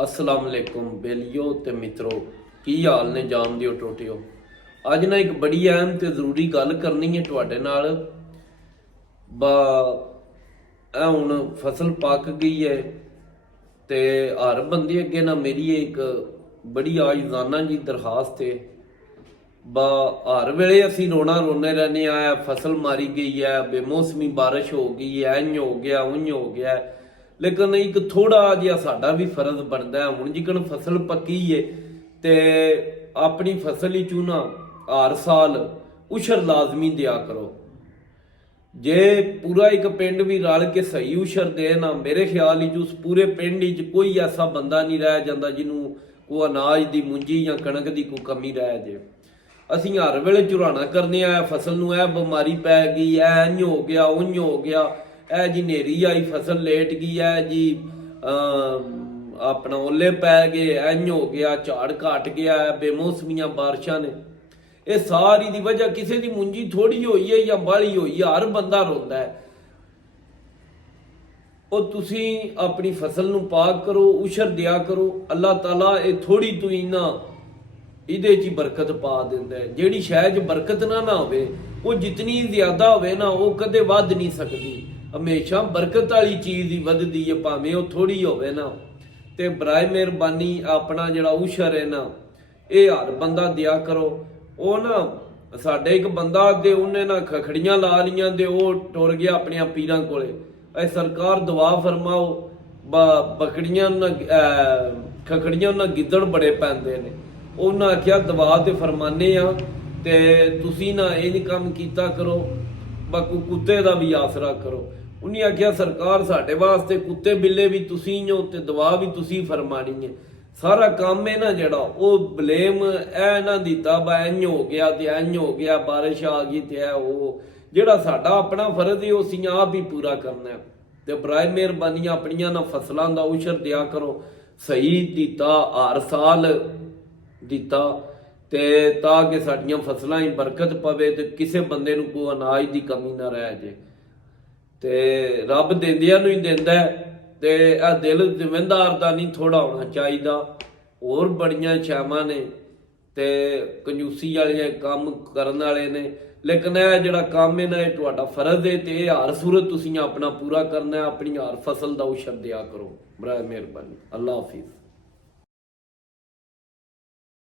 अस्सलाम वालेकुम बेलियो ते मित्रों, की हाल ने जान दियो टोटियो। अज ना एक बड़ी अहम ते जरूरी गल करनी है तुहाडे नाल। बा हुण फसल पक गई है ते हर बंदे अगे ना मेरी एक बड़ी आजिजाना जी दरखास्त है। बा हर वेले असी रोना रोने रहने आया, फसल मारी गई है, बेमौसमी बारिश हो गई है, इंज हो गया उंज हो गया। लेकिन एक थोड़ा जिहा साडा भी फर्ज बनता है। हुण जिकन फसल पक्की है ते अपनी फसल ही चूना हर साल उशर लाजमी दिया करो। जे पूरा एक पिंड भी रल के सही उशर दे ना, मेरे ख्याल उस पूरे पिंड कोई ऐसा बंदा नहीं रह जाता जिन्हों को अनाज की मुंजी या कणक की कोई कमी रह जाए। ਅਸੀਂ हर वेले ਝੁਰਾਣਾ करने आया फसल ਨੂੰ, ਇਹ ਬਿਮਾਰੀ पै गई, इंज हो गया उंज हो गया, ਇਹ जी नेरी आई फसल लेट गई, है जी अपना ओले पै गए, इंज हो गया, झाड़ घट गया, बेमौसमियां बारिशां ने। ये सारी दी वजह किसी की मुंजी थोड़ी होई है या बाहली होई है, हर बंदा रोंदा है। ਉਹ ਤੁਸੀਂ अपनी फसल ਨੂੰ पाक करो, उशर दिया करो। अल्लाह ताला ये थोड़ी तू ना ਇਹਦੇ 'ਚ बरकत पा ਦਿੰਦਾ है। ਜਿਹੜੀ ਸ਼ੈ 'ਚ बरकत ना ਹੋਵੇ ਉਹ ਜਿਤਨੀ ਜ਼ਿਆਦਾ ਹੋਵੇ ਨਾ ਉਹ ਕਦੇ ਵੱਧ ਨਹੀਂ ਸਕਦੀ। ਹਮੇਸ਼ਾ ਬਰਕਤ ਵਾਲੀ ਚੀਜ਼ ਹੀ ਵੱਧਦੀ ਹੈ, ਭਾਵੇਂ ਉਹ ਥੋੜੀ ਹੋਵੇ ਨਾ। ਤੇ ਬਰਾਏ ਮਿਹਰਬਾਨੀ ਆਪਣਾ ਜਿਹੜਾ ਉਸ਼ਰ ਹੈ ਨਾ, ਇਹ ਹਰ ਬੰਦਾ ਦਿਆ ਕਰੋ। ਉਹ ਨਾ ਸਾਡੇ ਇੱਕ ਬੰਦਾ ਤੇ ਉਹਨੇ ਨਾ ਖਖੜੀਆਂ ਲਾ ਲੀਆਂ ਤੇ ਉਹ ਟੁਰ ਗਿਆ ਆਪਣੀਆਂ ਪੀਰਾਂ ਕੋਲੇ। ਐ ਸਰਕਾਰ ਦੁਆ ਫਰਮਾਓ, ਬੱਕੜੀਆਂ ਨਾ ਖਖੜੀਆਂ ਨਾ ਗਿੱਦੜ ਬੜੇ ਪੈਂਦੇ ਨੇ। ਉਹਨਾਂ ਆਖਿਆ ਦਵਾ ਤੇ ਫਰਮਾਨੇ ਆ ਤੇ ਤੁਸੀਂ ਨਾ ਇਹ ਨਹੀਂ ਕੰਮ ਕੀਤਾ ਕਰੋ, ਬਾਕੀ ਕੁੱਤੇ ਦਾ ਵੀ ਆਸਰਾ ਕਰੋ। ਉਹਨੇ ਆਖਿਆ ਸਰਕਾਰ ਸਾਡੇ ਵਾਸਤੇ ਕੁੱਤੇ ਬਿੱਲੇ ਵੀ ਤੁਸੀਂ ਹੋ ਤੇ ਦਵਾ ਵੀ ਤੁਸੀਂ ਫਰਮਾਣੀ ਹੈ। ਸਾਰਾ ਕੰਮ ਹੈ ਨਾ ਜਿਹੜਾ ਉਹ ਬਲੇਮ ਇਹ ਨਾ ਦਿੱਤਾ ਬਾ ਇੰਜ ਹੋ ਗਿਆ ਤੇ ਇੰਜ ਹੋ ਗਿਆ, ਬਾਰਿਸ਼ ਆ ਗਈ ਤੇ ਇਹ ਉਹ ਜਿਹੜਾ ਸਾਡਾ ਆਪਣਾ ਫਰਜ਼ ਹੈ ਉਹ ਅਸੀਂ ਆਪ ਹੀ ਪੂਰਾ ਕਰਨਾ ਹੈ। ਤੇ ਬਰਾਏ ਮਿਹਰਬਾਨੀ ਆਪਣੀਆਂ ਨਾ ਫਸਲਾਂ ਦਾ ਉਸ਼ਰ ਦਿਆ ਕਰੋ। ਸਹੀ ਦਿੱਤਾ ਹਰ ਸਾਲ ਦਿੱਤਾ ਤੇ ਤਾਂ ਕਿ ਸਾਡੀਆਂ ਫਸਲਾਂ ਹੀ ਬਰਕਤ ਪਵੇ ਤੇ ਕਿਸੇ ਬੰਦੇ ਨੂੰ ਕੋਈ ਅਨਾਜ ਦੀ ਕਮੀ ਨਾ ਰਹਿ ਜੇ। ਤੇ ਰੱਬ ਦਿੰਦਿਆਂ ਨੂੰ ਹੀ ਦਿੰਦਾ ਤੇ ਇਹ ਦਿਲ ਜ਼ਿੰਮੇਦਾਰ ਦਾ ਨਹੀਂ ਥੋੜਾ ਹੋਣਾ ਚਾਹੀਦਾ। ਹੋਰ ਬੜੀਆਂ ਛਾਵਾਂ ਨੇ ਤੇ ਕੰਜੂਸੀ ਵਾਲੇ ਕੰਮ ਕਰਨ ਵਾਲੇ ਨੇ, ਲੇਕਿਨ ਇਹ ਜਿਹੜਾ ਕੰਮ ਹੈ ਨਾ ਇਹ ਤੁਹਾਡਾ ਫਰਜ਼ ਹੈ ਤੇ ਇਹ ਹਰ ਸੂਰਤ ਤੁਸੀਂ ਆਪਣਾ ਪੂਰਾ ਕਰਨਾ ਹੈ। ਆਪਣੀ ਹਰ ਫਸਲ ਦਾ ਉਸ਼ਰ ਦਿਆ ਕਰੋ। ਬੜਾ ਮਿਹਰਬਾਨੀ। ਅੱਲਾ ਹਾਫਿਜ਼।